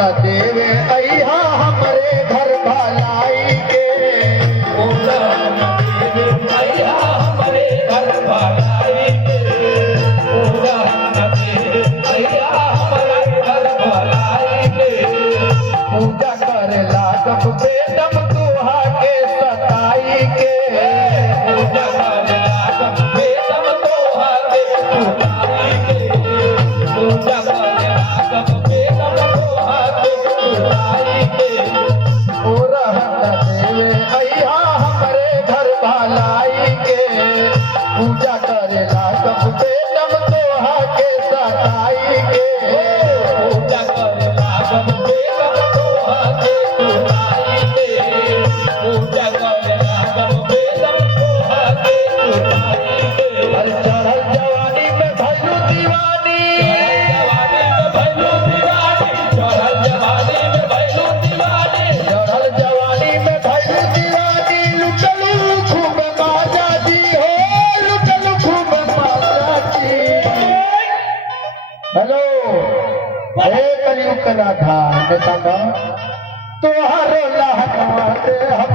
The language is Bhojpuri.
न देवे अइहा हमरे घर भलाई के अइहा हमरे घर भलाई के अइहा हमरे घर भलाई के पूजा करे लागब बेदम तुहा के सताई के पूजा करे लागब बेदम तुहा के सताई के पूजा करे लागब बेदम तुहा के सताई के ओ रहन देवे अइहा हमरे घर भलाई के पूजा करे लागब बेदम तुहा के सताई के पूजा करे लागब बेदम तुहा के सताई के पूजा करे लागब बेदम तुहा के सताई के चढ़ल जवानी में भइलू दीवानी चढ़ल जवानी में भइलू दीवानी चढ़ल जवानी में भइलू दीवानी लुटलू खूब माजा जी हो लुटलू खूब माजा जी हेलो हे कलियुग का नाथा नेता तोहरो लहनवा से हम